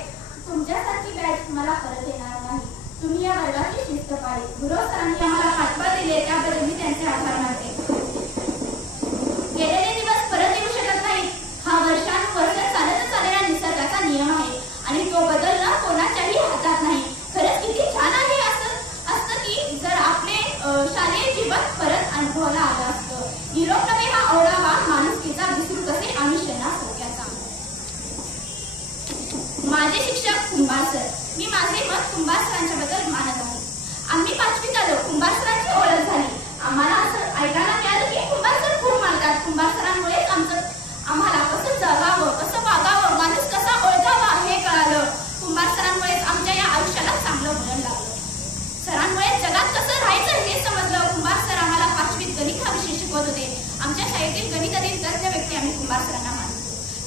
तुमच्यासारखी बॅच मला परत येणार नाही. तुम्ही या वर्गाची शिस्त पाळली. गुरव सरांनी आम्हाला पाठबळ दिले, त्याबद्दल मी त्यांचे आभार मानते. गेलेले दिवस परत येऊ शकत नाहीत. हा वर्षानुवर्ष चालतच आलेला निसर्गाचा नियम आहे आणि तो बदलणं कोणाच्याही हातात नाही. खरंच किती छान आहे असतं की जर आपले शालेय जीवन परत अनुभवायला आलं असतं. निरोप नव्हे हा ओढावा माणुसकीचा, विसरू कसे आम्ही क्षणा सोक्याचा. माझे शिक्षक कुंभार सर. मी माझे मत कुंभार सरांच्याबद्दल मानत आहे. आम्ही 5वीत आलो. कुंभार सरांची ओळख झाली. आम्हाला असं ऐकायला मिळालं की कुंभार सर खूप मानतात. कुंभार सरांमुळेच आम्हाला कसं जगावं, कसं वागावं, माणूस कसा ओळखावा हे कळालं. कुंभार सरांमुळेच आमच्या या आयुष्याला चांगलं वळण लागलं. सरांमुळे जगात कसं राहायचं हे समजलं. कुंभार सर आम्हाला 5वीत गणित हा विषय शिकवत होते. आमच्या शाळेतील गणितातील तज्ञ व्यक्ती आम्ही कुंभार सरांना मानतो.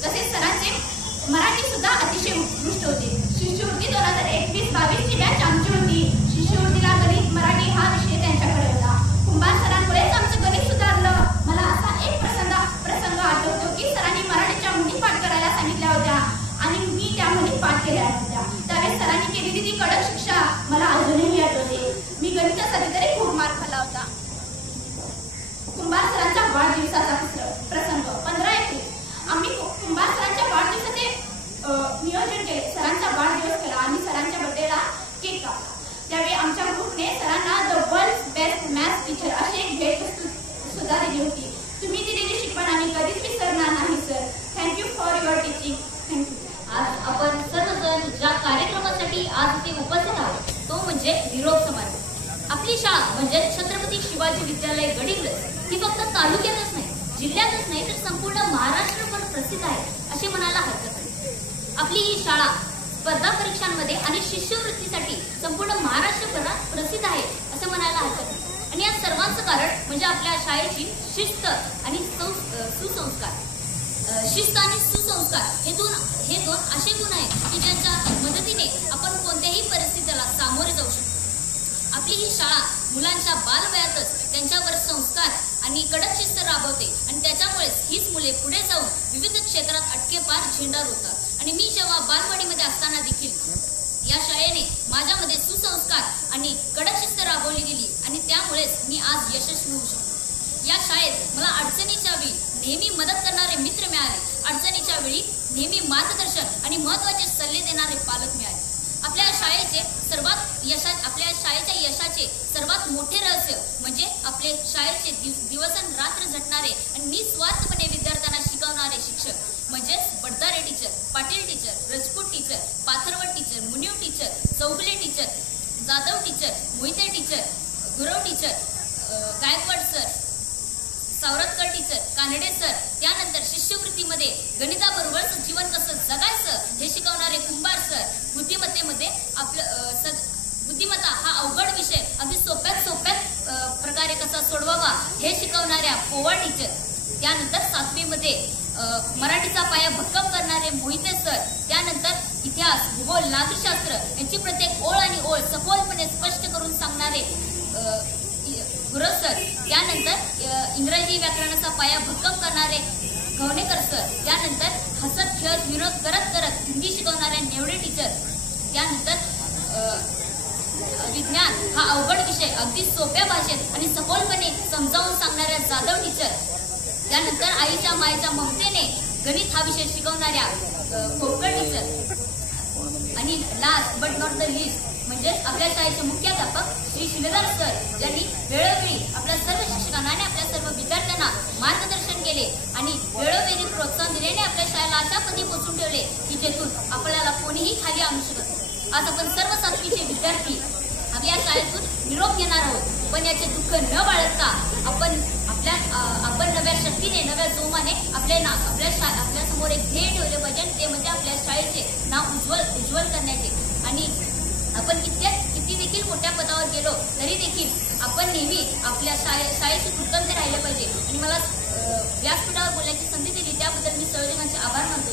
तसेच सरांचे मराठी सुद्धा अतिशय उत्कृष्ट होते. शिष्यवृत्ती 2021-22 ची बॅच आमची होती. शिष्यवृत्तीला गणित, मराठी हा विषय त्यांच्याकडे होता. कुंभार सरांमुळेच आमचं गणित सुधारलं. मला असा एक प्रसंग आठवतो की सरांनी मराठीच्या म्हणी पाठ करायला सांगितल्या होत्या आणि मी त्या म्हणी पाठ केल्या होत्या. त्यावेळेस सरांनी केलेली ती कडक शिक्षा मला अजूनही आठवते. मी गणितासाठी तरी खूप मार खाल्ला होता. कुंभार सरांच्या वाढदिवसाचा प्रसंग 15 एप्रिल. आम्ही कुंभार सरांच्या वाढदिवसाचे नियोजन केले. सरांचा वाढदिवस केला आणि सरांच्या बर्थडेला केक कापला. त्यावेळी आमच्या ग्रुपने सरांना the world best maths teacher अशी एक भेट सुद्धा दिली होती. तुम्ही दिलेली शिकवण आम्ही कधीच विसरणार नाही sir. Thank you for your teaching. Thank you. आज आपण सर्वजण ज्या कार्यक्रमासाठी आज इथे उपस्थित आहोत तो म्हणजे निरोप समारंभ. आपली शाळा म्हणजे छत्रपती शिवाजी विद्यालय गडिंग्लज ही फक्त तालुक्यातच नाही, जिल्ह्यातच नाही तर संपूर्ण महाराष्ट्रभर प्रसिद्ध आहे असे म्हणायला हरकत नाही. आपली ही शाळा स्पर्धा परीक्षांमध्ये आणि शिष्यवृत्तीसाठी संपूर्ण महाराष्ट्रभरात प्रसिद्ध आहे असं म्हणायला हरकत नाही. आणि या सर्वांचं कारण म्हणजे आपल्या शाळेची शिस्त आणि सुसंस्कार. शिस्त आणि सुसंस्कार हे दोन असे गुण आहेत की ज्यांच्या मदतीने आपण कोणत्याही परिस्थितीला सामोरे जाऊ शकतो. आपली ही शाळा मुलांच्या बालवयातच त्यांच्यावर संस्कार आणि कडक शिस्त राबवते आणि त्याच्यामुळेच हीच मुले पुढे जाऊन विविध क्षेत्रात अटकेपार झेंडार होतात. आणि मी जेव्हा बालवाडीमध्ये असताना देखील या शाळेने माझ्यामध्ये सुसंस्कार आणि कडक शिस्त राबवली गेली आणि त्यामुळेच मी आज यशस्वी होऊ शकतो. या शाळेत मला अडचणीच्या वेळी नेहमी मदत करणारे मित्र मिळाले. अडचणीच्या वेळी नेहमी मार्गदर्शन आणि महत्त्वाचे सल्ले देणारे पालक मिळाले. आपल्या शाळेच्या यशाचे सर्वात मोठे रहस्य म्हणजे आपले शाळेचे दिवसरात्र झटणारे आणि निस्वार्थपणे विद्यार्थ्यांना शिकवणारे शिक्षक म्हणजेच Badadare teacher, Patil teacher, Rajput teacher, Patharwat teacher, Muniv teacher, Chougule teacher, Jadhav teacher, Mohite teacher, Gurav teacher, Gaikwad sir, Savarkar teacher, Kanade sir, त्यानंतर शिष्यवृत्तीमध्ये गणिताबरोबर जीवन कसं जगायचं हे शिकवणारे कुंभार सर, बुद्धिमत्तेमध्ये बुद्धिमत्ता हा अवघड विषय अगदी सोप्यात प्रकारे कसा सोडवावा हे शिकवणाऱ्या पोवाड टीचर, त्यानंतर 7वीमध्ये मराठीचा पाया भक्कम करणारे मोहिते सर, त्यानंतर इतिहास, भूगोल, नागरिकशास्त्र यांची प्रत्येक ओळ आणि ओळ सखोलपणे स्पष्ट करून सांगणारे गुरव सर, त्यानंतर इंग्रजी व्याकरणाचा पाया भक्कम करणारे घवणेकर सर, त्यानंतर हसत खेळत विनोद करत करत हिंदी शिकवणाऱ्या नेवडे टीचर, त्यानंतर विज्ञान हा अवघड विषय अगदी सोप्या भाषेत आणि सखोलपणे समजावून सांगणाऱ्या जाधव टीचर, त्यानंतर आईच्या मायेच्या ममतेने गणित हा विषय शिकवणाऱ्या कोकण टीचर, आणि last but not the list म्हणजेच आपल्या शाळेचे मुख्याध्यापक श्री श्रीधर सर, ज्यांनी वेळोवेळी आपल्या सर्व शिक्षकांना आणि आपल्या सर्व विद्यार्थ्यांना मार्गदर्शन केले आणि वेळोवेळी प्रोत्साहन दिल्याने आपल्या शाळेला अशा पदी पोहोचून ठेवले की जेथून आपल्याला कोणीही खाली आणू शकत नाही. आज आपण सर्व सातवीचे विद्यार्थी या शाळेतून निरोप घेणार आहोत, पण याचे दुःख न बाळगता आपण नव्या शक्तीने नव्या जोमाने आपल्या समोर एक ध्येय ठेवले पाहिजे, ते म्हणजे आपल्या शाळेचे नाव उज्ज्वल करण्याचे. आणि आपण किती देखील मोठ्या पदावर गेलो तरी देखील आपण नेहमी आपल्या शाळेशी कृतज्ञ राहिले पाहिजे. आणि मला व्यासपीठावर बोलण्याची संधी दिली त्याबद्दल मी सर्वजणांचे आभार मानतो.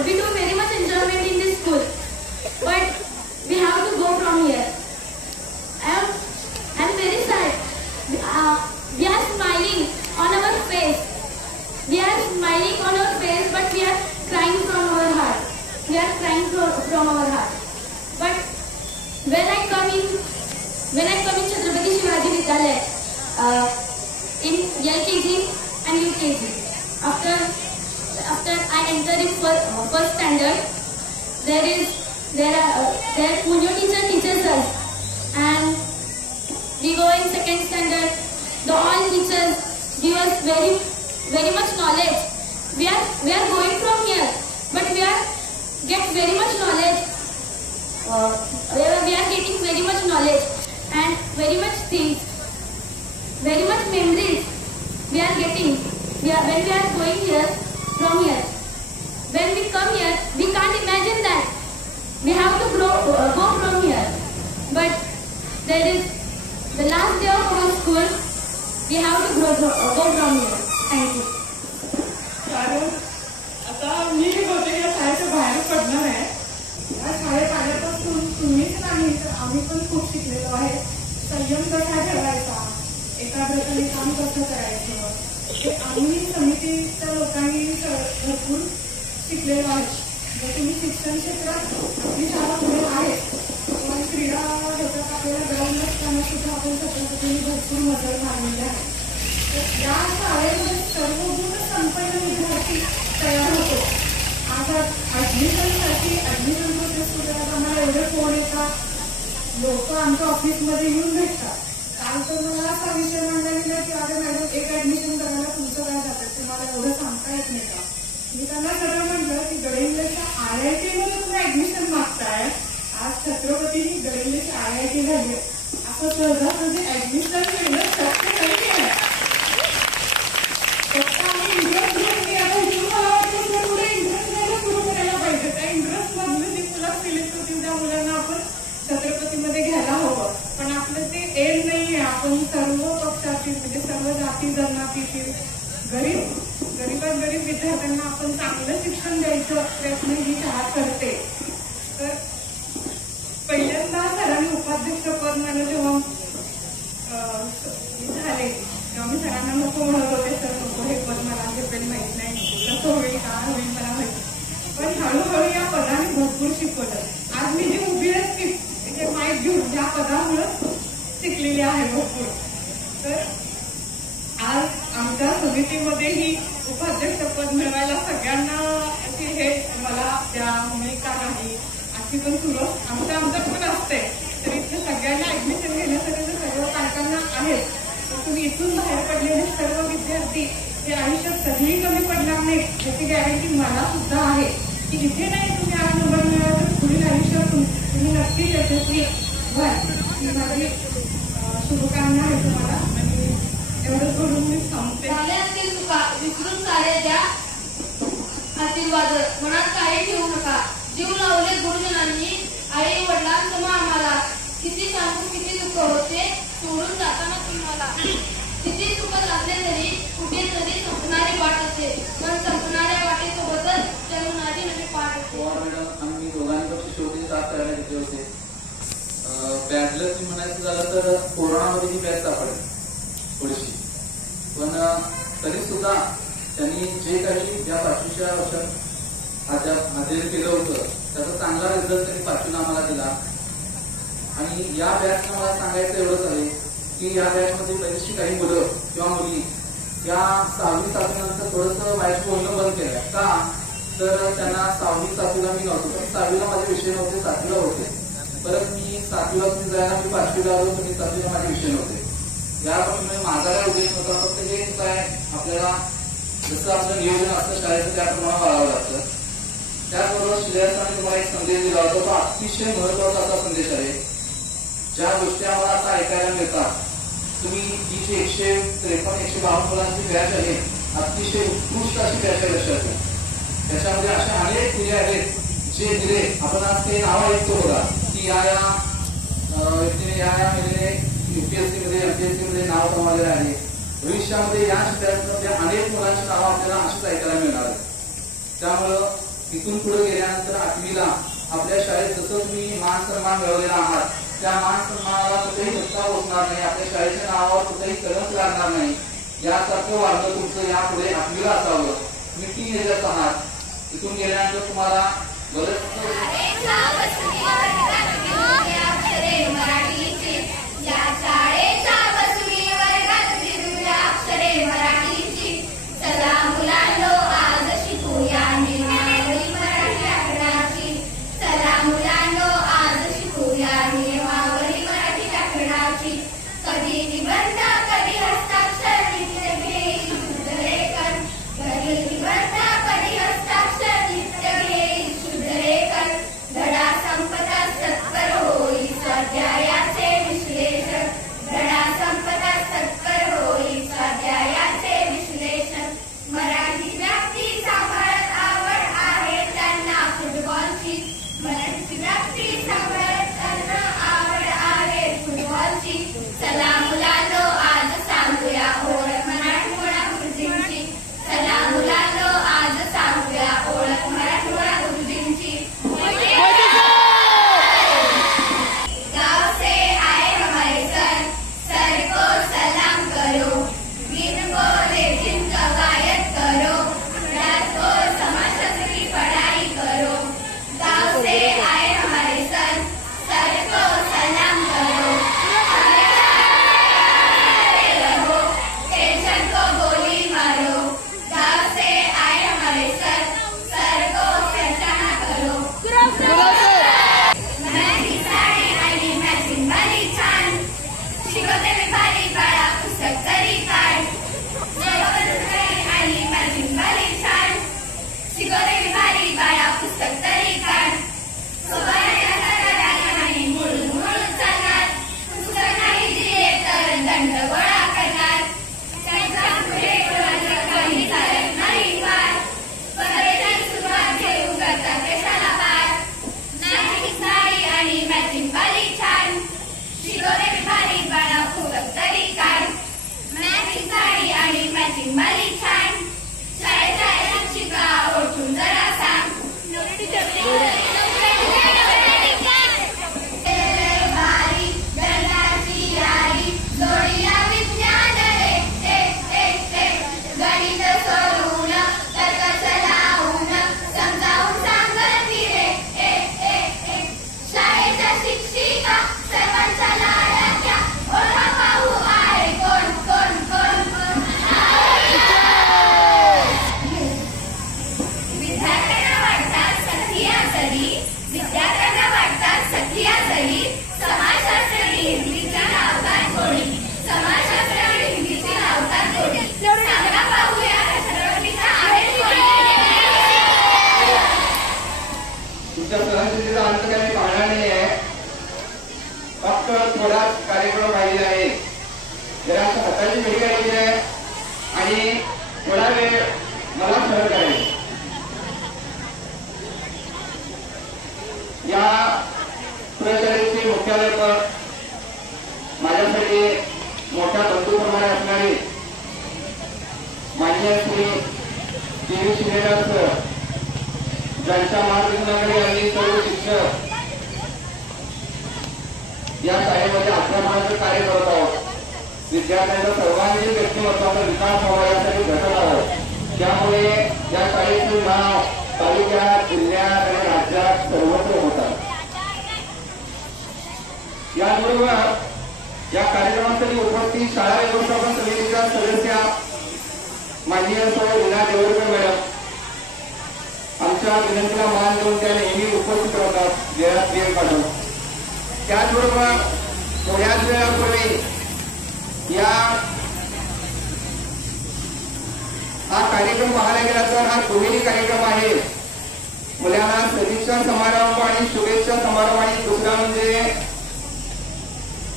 We do very much enjoyment in this school, but we have to go from here. I'm very sad. We are smiling on our face. We are smiling on our face, but we are crying from our heart. We are crying from our heart. But when I come in Chhatrapati Shivaji Vidyalaya, in LKG and UKG, after I enter in first standard, there are Punyo teacher teaches us, and we go in second standard. The all teachers give us very much knowledge. We are going from here, but we get very much knowledge. We are getting very much knowledge and very much things, very much memories we are getting. When we are going here from here, when we come here, we can't imagine that we have to go from here. But there is the last day of our school. We have to go from here. Thank you. कारण आता मी हे बोलते की या शाळेच्या बाहेर पडणार आहे. या शाळेत आल्यापासून तुम्हीच नाही तर आम्ही पण खूप शिकलेलो आहे. संयम कसा ठेवायचा, एकाग्रतेने काम कसं करायचं, हे आम्ही समितीच्या लोकांनी भरपूर शिकलेलो आहे. जर तुम्ही शिक्षण क्षेत्रात आपली शाळा पुढे आहे, पण क्रीडा ह्याच्यात आपल्याला ग्राउंड नसताना सुद्धा आपण छत्रपतींनी भरपूर मदत मागलेली आहे. तर या शाळेमध्ये सर्व गुण संपन्न विद्यार्थी तयार होतो. आज ऍडमिशन प्रोसेस सुद्धा आम्हाला एवढे फोन येतात, लोक आमच्या ऑफिसमध्ये येऊन भेटतात. काल तर मला असा विषय मांडला गेला की अरे मॅडम एक ऍडमिशन करायला तुमचं काय जातं, तुम्हाला एवढं सांगता येत नाही का. मी त्यांना सगळं म्हटलं की गडिंग्लजच्या IIT मध्ये तुम्ही ऍडमिशन मागताय. आज छत्रपतींनी गडिंग्लजची IIT झाली, असं सहजासहजी ऍडमिशन मिळणं शक्य नाही आहे. फक्त आम्ही इंटरेस्ट घेतली. आता इथून मला वाटतं पुढे इंटरेस्ट घ्यायला सुरू करायला पाहिजे. त्या इंटरेस्ट मधून जी मुलं सिलेक्ट होतील त्या मुलांना आपण छत्रपतीमध्ये आपण सर्व पक्षातील म्हणजे सर्व जाती जमातीतील गरीबात गरीब विद्यार्थ्यांना आपण चांगलं शिक्षण द्यायचं प्रयत्न ही शाळा करते. तर पहिल्यांदा सरांनी उपाध्यक्षपद मला जेव्हा झाले तेव्हा मी सरांना नको म्हणत होते, सर नको हे पद मला झेपेल माहित नाही, कसं होईल काय होईल मला माहिती. पण हळूहळू या पदाने भरपूर शिकवलं. आज मी जी उभी असते ते माहीत घेऊन या पदामुळे शिकलेली आहे भरपूर. तर आज आमच्या समितीमध्येही उपाध्यक्षपद मिळवायला सगळ्यांना हे मला त्या मी का नाही अशी पण सुरू आमच्यात पण असते. तर इथे सगळ्यांना ऍडमिशन घेण्यासाठी जर सर्व पालकांना आहेत तर तुम्ही इथून बाहेर पडलेले सर्व विद्यार्थी हे आयुष्यात कधीही कमी पडणार नाही याची गॅरंटी मला सुद्धा आहे की इथे नाही तुम्ही 8 नंबर मिळाला तर पुढील आयुष्यात तुम्ही नक्कीच यशस्वी व्हाल. ही माझी शुभकामना आहे तुम्हाला आणि एवढंच बोलून मी सांगते. झाल्यातील चुका विसरून सारे द्या आशीर्वाद, मनात काही ठेवू नका. जीव लावले गुरुजनांनी आई वडिलांसम आम्हाला, किती सांगू किती दुःख होते सोडून जाताना तुम्हाला. किती चुकत असले तरी कुठेतरी संपणारी वाट असते, पण संपणाऱ्या वाटेसोबतच तरुणाची नवी पाठ असते. आम्ही दोघांपेक्षा शेवटी 7 करायला घेतले होते. बॅचलरची म्हणायचं झालं तर कोरोनामध्ये ही बॅच सापडली थोडीशी, पण तरी सुद्धा त्यांनी जे काही ज्या 5वीच्या वर्षात हजेरी केलं होतं त्याचा चांगला रिझल्ट त्यांनी 5वीला आम्हाला दिला. आणि या बॅचनं मला सांगायचं एवढंच आहे की या बॅचमध्ये बरीचशी काही मुलं किंवा मुली या 6वी 7वी नंतर थोडंसं वाईट बोलणं बंद केलं. का तर त्यांना 6वी 7वीला मी नव्हतो, पण 6वीला माझे विषय नव्हते, 7वीला होते. परत मी 7वीला तुम्ही जायला मी 5वीला आलो, तुम्ही 7वीला माझे विषय नव्हते. यापासून माझा काय उद्देश होता फक्त हे काय आपल्याला जसं आपलं नियोजन असतं शाळेचं त्याप्रमाणे वाढावं लागतं. त्याचबरोबर श्रेयसाने तुम्हाला एक संदेश दिला होता, तो अतिशय महत्वाचा असा संदेश आहे. ज्या गोष्टी आम्हाला आता ऐकायला मिळतात, तुम्ही ही जी 153-152 मुलांची बॅच आहे अतिशय उत्कृष्ट अशी बॅच आहे लक्षात. त्याच्यामध्ये अशा अनेक दिले आहेत जे दिले आपण आज ते नाव ऐकतो बघा की या व्यक्तीने या महिलेने UPSC मध्ये MPSC मध्ये नाव कमावलेलं आहे. भविष्यामध्ये या क्षेत्रातल्या अनेक मुलांची नावं आपल्याला अशीच ऐकायला मिळणार आहेत. त्यामुळं इथून पुढे गेल्यानंतर 8वीला आपल्या शाळेत जसं तुम्ही मान सन्मान मिळवलेला आहात त्या मान सन्मानाला कुठेही धक्का बसणार नाही, आपल्या शाळेच्या नावावर कुठेही कलंक लागणार नाही. यासारखं वाढलं तुमचं यापुढे 8वीला असावं. तुम्ही टीनेजर्स आहात, इथून गेल्यानंतर तुम्हाला बरंच आए हमारे सर शैली समाजशास्त्र आणि हिंदीच्या नावकात कोणी समाजशास्त्र आणि हिंदीची नावकात कोणी सांगा पाहूया छत्रपतीचा आहे तुमच्या सहनशीलतेचा अंत काही पाहणार नाही आहे. फक्त थोडाच कार्यक्रम राहिलेला आहे. जरा हाताची घडी घालायची आहे आणि थोडा वेळ मला सहन करायचं. या प्रशालेचे मुख्याध्यापक माझ्यासाठी मोठ्या बंधूप्रमाणे असणारे मान्य श्री देवी शिलेदार सर, ज्यांच्या मार्गदर्शनाखाली आम्ही सर्व शिक्षक या शाळेमध्ये अध्यापनाचं कार्य करत आहोत. विद्यार्थ्यांचा सर्वांगीण व्यक्तिमत्वाचा विकास व्हावा यासाठी झटत आहोत. त्यामुळे या शाळेचं नाव तालुक्यात, जिल्ह्यात आणि राज्यात सर्वत्र होतात. याचबरोबर या कार्यक्रमासाठी उपस्थित शाळा व्यवस्थापन समितीच्या सदस्या माननीय सौ लीना देवरकर मॅडम, आमच्या विनंतीला मान देऊन त्या नेहमी उपस्थित राहतात वेळात वेळ काढून. त्याचबरोबर थोड्याच वेळापूर्वी हा कार्यक्रम पाहायला गेला तर हा दुहेरी कार्यक्रम आहे. मुलांना सदिच्छा समारंभ आणि शुभेच्छा समारंभ आणि दुसरा म्हणजे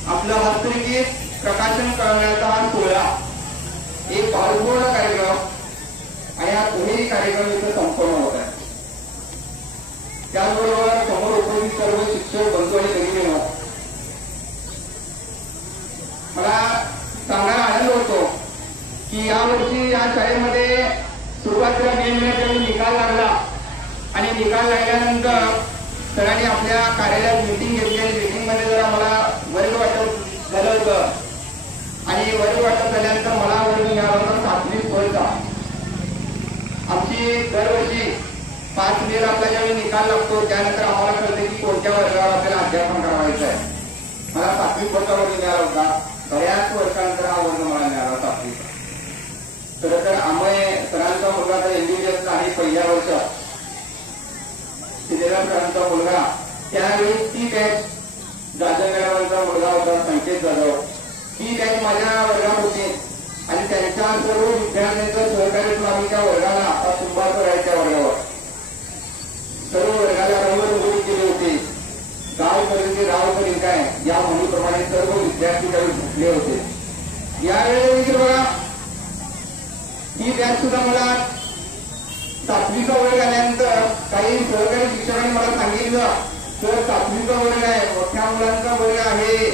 आपलं हस्तलिखित प्रकाशन करण्याचा हा सोहळा, एक भावपूर्ण कार्यक्रम आणि हा दुहेरी कार्यक्रम इथं संपन्न होत आहे. त्याचबरोबर समोर उपस्थित सर्व शिक्षक बंधू आणि भगिनी, मला सांगायला आनंद होतो की यावर्षी या शाळेमध्ये सुरुवातीला मे महिन्यात निकाल लागला आणि निकाल लागल्यानंतर सरांनी आपल्या कार्यालयात मीटिंग घेतली आणि मीटिंगमध्ये जरा मला वर्ग वाटप झालं होतं आणि वर्ग वाटप झाल्यानंतर मला वर्ग मिळाला होता 7वी वर्गचा. आमची दरवर्षी 5 मेला आपला ज्यावेळी निकाल लागतो त्यानंतर आम्हाला कळते की कोणत्या वर्गावर आपल्याला अध्यापन करावायचं आहे. मला 7वी वर्गाचा वर्ग मिळाला होता. बऱ्याच वर्षानंतर हा वर्ग मला मिळाला 7वीचा. खरं तर आमय सरांचा मुलगा तर MBBS आहे पहिल्या वर्षात, शिलेदार सरांचा मुलगा, त्यावेळी ती बॅच जाधव मॅडमांचा मुलगा होता संकेत जाधव, ती बॅच माझ्या वर्गात होती आणि त्यांच्या सर्व विद्यार्थ्यांचं सहकार्यातून आम्ही त्या वर्गाला आता कुंभारकर आहे त्या वर्गावर सर्व वर्गाला रंगरंगोली केली होती. गाव करील राव करील काय या म्हणीप्रमाणे सर्व विद्यार्थी त्यावेळी झुकले होते. यावेळी देखील बघा ही बॅच सुद्धा मला 7वीचा वर्ग आल्यानंतर काही सहकारी शिक्षकांनी मला सांगितलं तर 7वीचा वर्ग आहे, मोठ्या मुलांचा वर्ग आहे,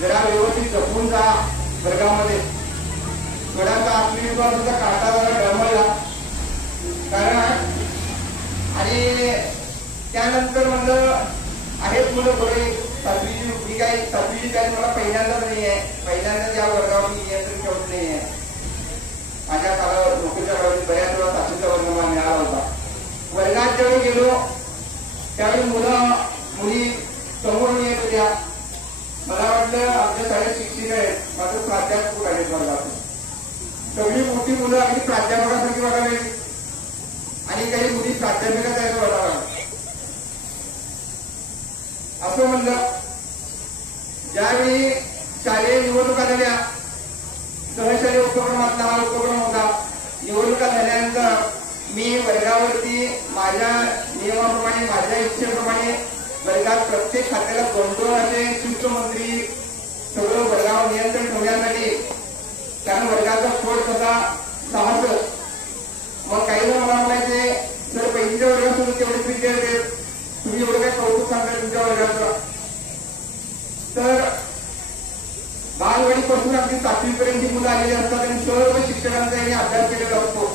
जरा व्यवस्थित जपून जा वर्गामध्ये. थोडासा आत्मविश्वासाचा काटा जरा डळमळला कारण आणि त्यानंतर म्हणलं आहेत मुलं बरे 7वीची काही 7वीची बॅच मला पहिल्यांदाच नाही आहे, पहिल्यांदाच या वर्गावर मी नियंत्रण ठेवत नाही आहे. माझ्या काळावर नोकरीच्या काळात बऱ्याच वेळा 7वीचा वर्ग मला मिळाला होता. वर्गात ज्यावेळी गेलो त्यावेळी मुली समोर येत होत्या. मला वाटलं आपल्या शाळेत शिक्षक आहेत, माझं प्राध्यापक आहेत वर्गात. सगळी मोठी मुलं अगदी प्राध्यापकासारखी वाटावी आणि काही मुली प्राध्यापिकासारखी वाटाव्या असं म्हणलं. ज्यावेळी शालेय निवडणुका झाल्या, सहशालेय उपक्रमातला हा उपक्रम होता. निवडणुका झाल्यानंतर मी वर्गावरती माझ्या नियमाप्रमाणे माझ्या इच्छेप्रमाणे वर्गात प्रत्येक खात्याला 2-2 असे शिक्षमंत्री सगळं वर्गावर नियंत्रण ठेवण्यासाठी, कारण वर्गाचा स्फोट कसा 6. मग काही जण मला म्हणायचे सर पहिलीच्या वर्गात सुद्धा तेवढेच विद्यार्थी तुम्ही एवढं काय कौतुक सांगता तुमच्या वर्गाचं. तर बालवाडीपासून अगदी 7वी पर्यंत मुलं आलेली असतात आणि सर्व शिक्षकांचा यांनी अभ्यास केलेला असतो.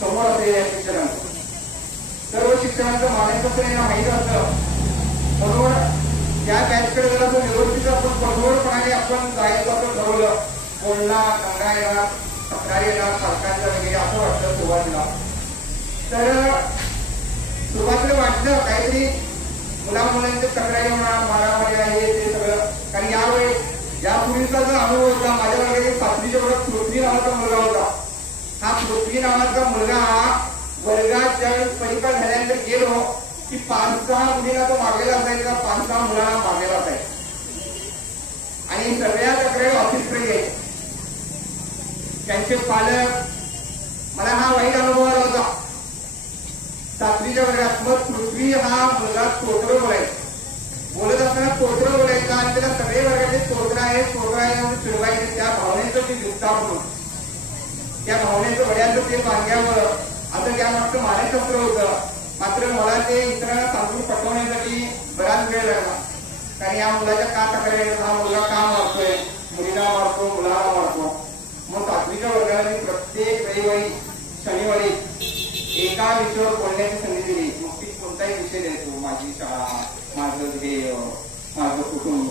समोर असलेल्या शिक्षकांचा सर्व शिक्षकांचं मानाचं यांना माहीत असतं. म्हणून त्या बॅचकडे जर असं व्यवस्थित आपण कठोरपणाने आपण जायचं असं ठरवलं, बोलणं गंगा येणार तक्रार येणार पालकांच्या वगैरे असं वाटतं सुरुवातीला. तर सुरुवातीला वाटलं काहीतरी मुलांच्या तक्रारी होणार, मारामारी आहे ते सगळं. कारण यावेळी यापूर्वीचा जो अनुभव होता माझ्या वर्गात 7वीच्या वर्गात पृथ्वी नावाचा मुलगा होता. हा पृथ्वी नावाचा मुलगा वर्गात ज्यावेळेस परीक्षा झाल्यानंतर गेलो की 5-6 मुलींना तो मागलेला असायचा, 5-6 मुलांना मागलेला असायचा. त्यांचे पालक, मला हा वाईट अनुभव आला होता 7वीच्या वर्गात. मग पृथ्वी हा मुलगा तोत्र बोलत असताना तोत्र बोलायचा आणि त्याला सगळे वर्गाचे तोत्र आहे फिरवायचे. त्या भावनेचं ते विस्तार म्हणून त्या भावनेचं वड्याचं ते बांध्यावर असं त्यामागचं मानसशास्त्र होतं. मात्र मला ते इतरांना सांगून पटवण्यासाठी बराच वेळ लागला. कारण या मुलाच्या का तक्रारी, हा मुलगा का मारतोय, मुलीला मारतो, मुलाला मारतो. मग 7वीच्या वर्गाला मी प्रत्येक रविवारी शनिवारी एका विषयावर बोलण्याची संधी दिली. मग ती कोणताही विषय द्यायचो, माझी शाळा, माझं ध्येय, माझं कुटुंब,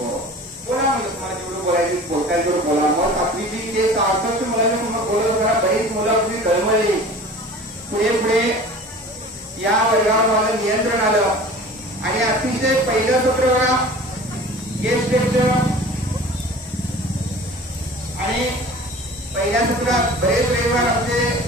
बोला म्हणजे तुम्हाला जेवढं बोलायचं बोलताय तेवढं बोला. मग 7वीची ते 66 मुलांच्या समोर बोलत होता. बरीच मुलं आपली तळमळली. पुढे या वर्गावर माझं नियंत्रण आलं आणि अतिशय पहिलं सत्र बघा गेस्ट लेक्चर. आणि पहिल्या सत्रात बरेच रविवार आमचे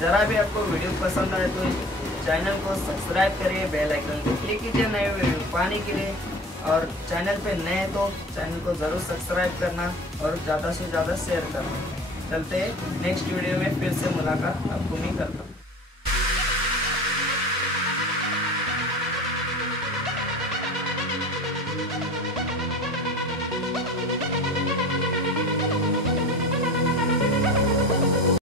जरा भी आपको वीडियो पसंद आए तो चैनल को सब्सक्राइब करिए, बेल आइकन को क्लिक कीजिए नए वीडियो पाने के लिए। और चैनल पे नए तो चैनल को ज़रूर सब्सक्राइब करना और ज़्यादा से ज़्यादा शेयर करना। चलते नेक्स्ट वीडियो में फिर से मुलाकात आपको नहीं करता।